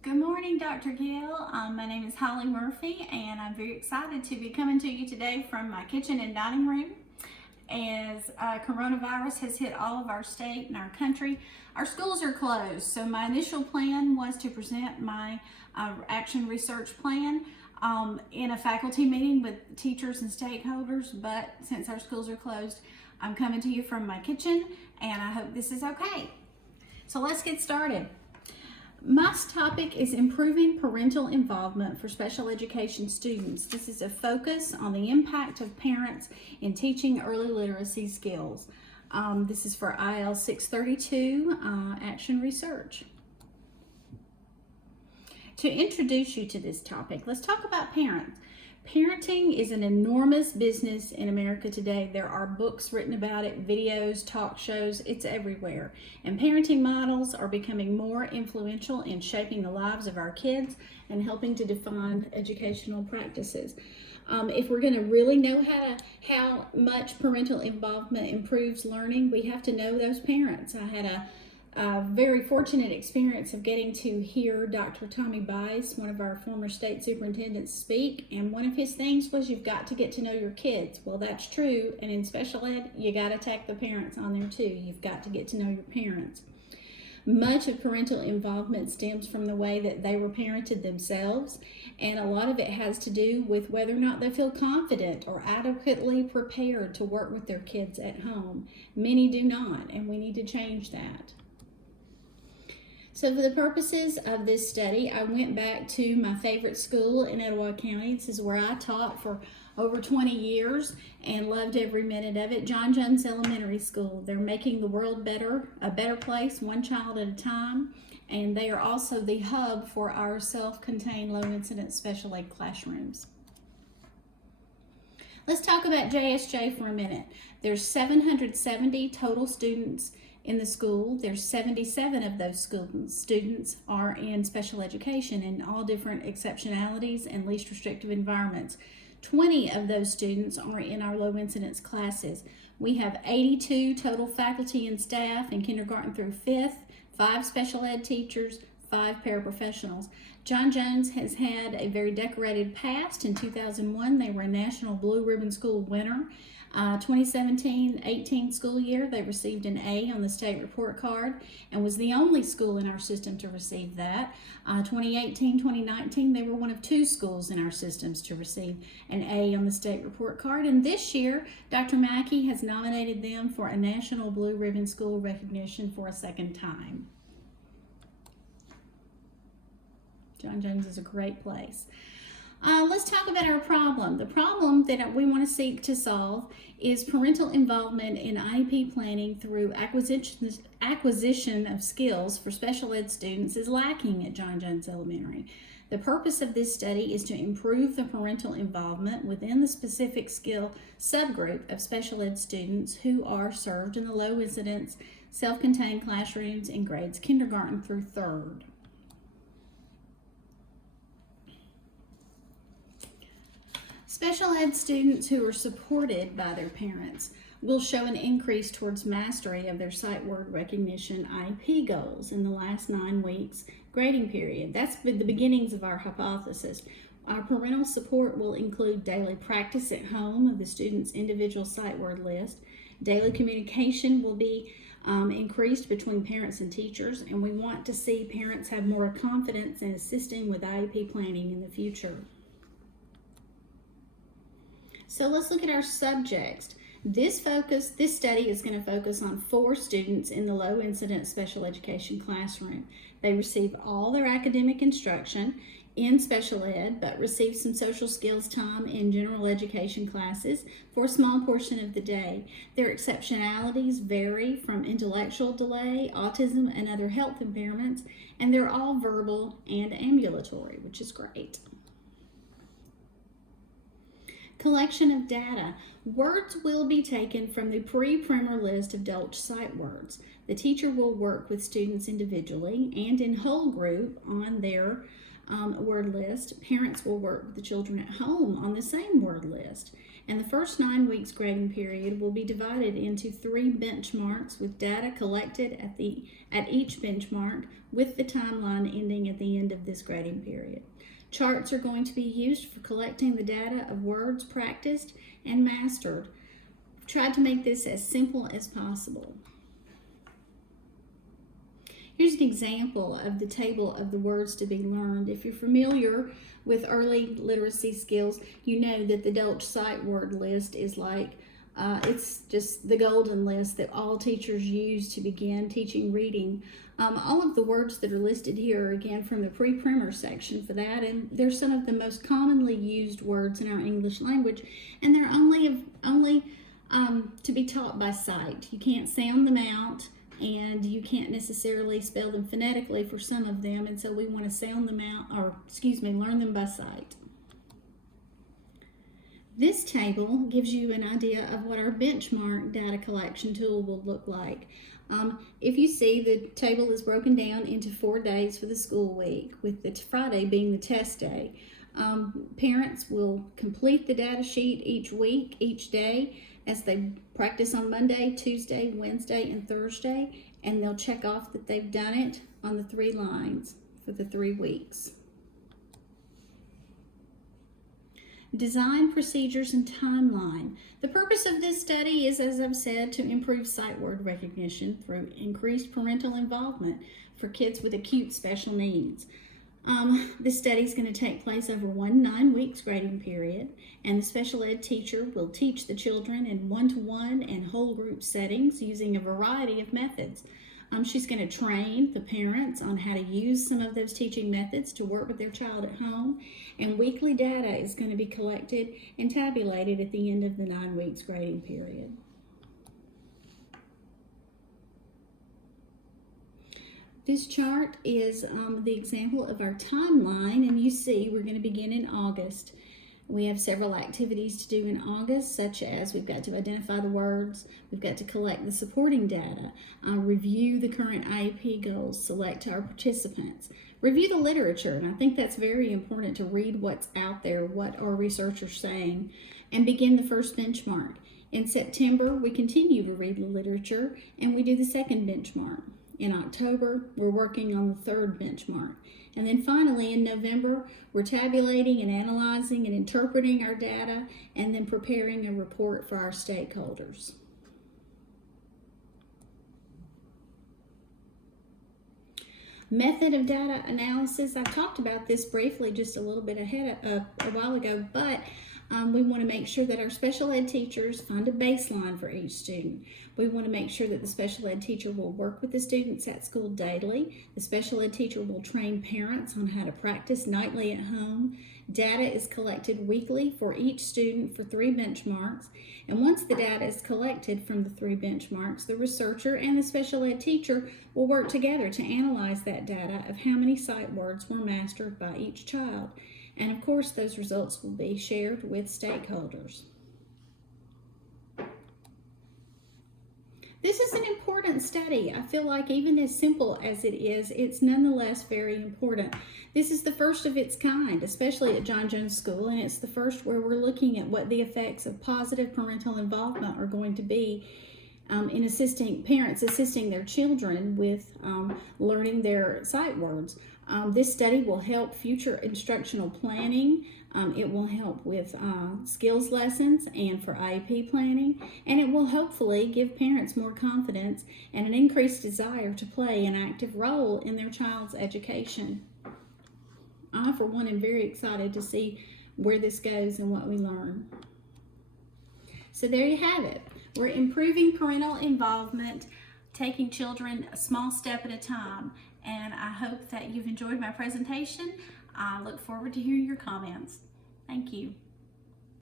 Good morning, Dr. Gill. My name is Holly Murphy, and I'm very excited to be coming to you today from my kitchen and dining room. As coronavirus has hit all of our state and our country, our schools are closed. So my initial plan was to present my action research plan in a faculty meeting with teachers and stakeholders, but since our schools are closed, I'm coming to you from my kitchen, and I hope this is okay. So let's get started. My topic is improving parental involvement for special education students. This is a focus on the impact of parents in teaching early literacy skills. This is for IL 632 Action Research. To introduce you to this topic, let's talk about parents. Parenting is an enormous business in America today. There are books written about it, videos, talk shows, it's everywhere. And parenting models are becoming more influential in shaping the lives of our kids and helping to define educational practices. If we're going to really know how much parental involvement improves learning, we have to know those parents. I had a very fortunate experience of getting to hear Dr. Tommy Bice, one of our former state superintendents, speak, and one of his things was you've got to get to know your kids. Well, that's true, and in special ed, you got to take the parents on there too. You've got to get to know your parents. Much of parental involvement stems from the way that they were parented themselves, and a lot of it has to do with whether or not they feel confident or adequately prepared to work with their kids at home. Many do not, and we need to change that. So for the purposes of this study, I went back to my favorite school in Etowah County. This is where I taught for over 20 years and loved every minute of it. John Jones Elementary School. They're making the world a better place, one child at a time. And they are also the hub for our self-contained low-incidence special ed classrooms. Let's talk about JSJ for a minute. There's 770 total students in the school. There's 77 of those students are in special education in all different exceptionalities and least restrictive environments. 20 of those students are in our low incidence classes. We have 82 total faculty and staff in kindergarten through 5th, 5 special ed teachers, 5 paraprofessionals. John Jones has had a very decorated past. In 2001, they were a National Blue Ribbon School winner. 2017-18 school year, they received an A on the state report card and was the only school in our system to receive that. 2018-2019, they were one of 2 schools in our systems to receive an A on the state report card. And this year, Dr. Mackey has nominated them for a National Blue Ribbon School recognition for a second time. John Jones is a great place. Let's talk about our problem. The problem that we want to seek to solve is parental involvement in IEP planning through acquisition of skills for special ed students is lacking at John Jones Elementary. The purpose of this study is to improve the parental involvement within the specific skill subgroup of special ed students who are served in the low incidence self-contained classrooms in grades kindergarten through 3rd. Special ed students who are supported by their parents will show an increase towards mastery of their sight word recognition IEP goals in the last 9 weeks grading period. That's the beginnings of our hypothesis. Our parental support will include daily practice at home of the student's individual sight word list. Daily communication will be increased between parents and teachers, and we want to see parents have more confidence in assisting with IEP planning in the future. So let's look at our subjects. This study is going to focus on 4 students in the low incidence special education classroom. They receive all their academic instruction in special ed, but receive some social skills time in general education classes for a small portion of the day. Their exceptionalities vary from intellectual delay, autism, and other health impairments, and they're all verbal and ambulatory, which is great. Collection of data. Words will be taken from the pre-primer list of Dolch sight words. The teacher will work with students individually and in whole group on their word list. Parents will work with the children at home on the same word list. And the first 9 weeks grading period will be divided into 3 benchmarks with data collected at each benchmark, with the timeline ending at the end of this grading period. Charts are going to be used for collecting the data of words practiced and mastered. I've tried to make this as simple as possible. Here's an example of the table of the words to be learned. If you're familiar with early literacy skills, you know that the Dolch sight word list is like, it's just the golden list that all teachers use to begin teaching reading. All of the words that are listed here are again from the pre-primer section for that, and they're some of the most commonly used words in our English language, and they're only to be taught by sight. You can't sound them out, and you can't necessarily spell them phonetically for some of them, and so we want to sound them out, learn them by sight. This table gives you an idea of what our benchmark data collection tool will look like. If you see, the table is broken down into 4 days for the school week, with the Friday being the test day. Parents will complete the data sheet each day, as they practice on Monday, Tuesday, Wednesday, and Thursday, and they'll check off that they've done it on the 3 lines for the 3 weeks. Design, procedures, and timeline. The purpose of this study is, as I've said, to improve sight word recognition through increased parental involvement for kids with acute special needs. This study is going to take place over 9 weeks grading period, and the special ed teacher will teach the children in one-to-one and whole group settings using a variety of methods. She's going to train the parents on how to use some of those teaching methods to work with their child at home, and weekly data is going to be collected and tabulated at the end of the 9 weeks grading period. This chart is the example of our timeline, and you see we're going to begin in August. We have several activities to do in August, such as we've got to identify the words, we've got to collect the supporting data, review the current IEP goals, select our participants, review the literature, and I think that's very important to read what's out there, what our researchers are saying, and begin the first benchmark. In September, we continue to read the literature, and we do the second benchmark. In October, we're working on the 3rd benchmark. And then finally, in November, we're tabulating and analyzing and interpreting our data, and then preparing a report for our stakeholders. Method of data analysis. I talked about this briefly just a little bit a while ago, but we want to make sure that our special ed teachers find a baseline for each student. We want to make sure that the special ed teacher will work with the students at school daily. The special ed teacher will train parents on how to practice nightly at home. Data is collected weekly for each student for 3 benchmarks. And once the data is collected from the 3 benchmarks, the researcher and the special ed teacher will work together to analyze that data of how many sight words were mastered by each child. And of course, those results will be shared with stakeholders. This is an important study. I feel like even as simple as it is, it's nonetheless very important. This is the first of its kind, especially at John Jones School, and it's the first where we're looking at what the effects of positive parental involvement are going to be in parents assisting their children with learning their sight words. This study will help future instructional planning. It will help with skills lessons and for IEP planning, and it will hopefully give parents more confidence and an increased desire to play an active role in their child's education. I, for one, am very excited to see where this goes and what we learn. So there you have it. We're improving parental involvement, taking children a small step at a time, and I hope that you've enjoyed my presentation. I look forward to hearing your comments. Thank you.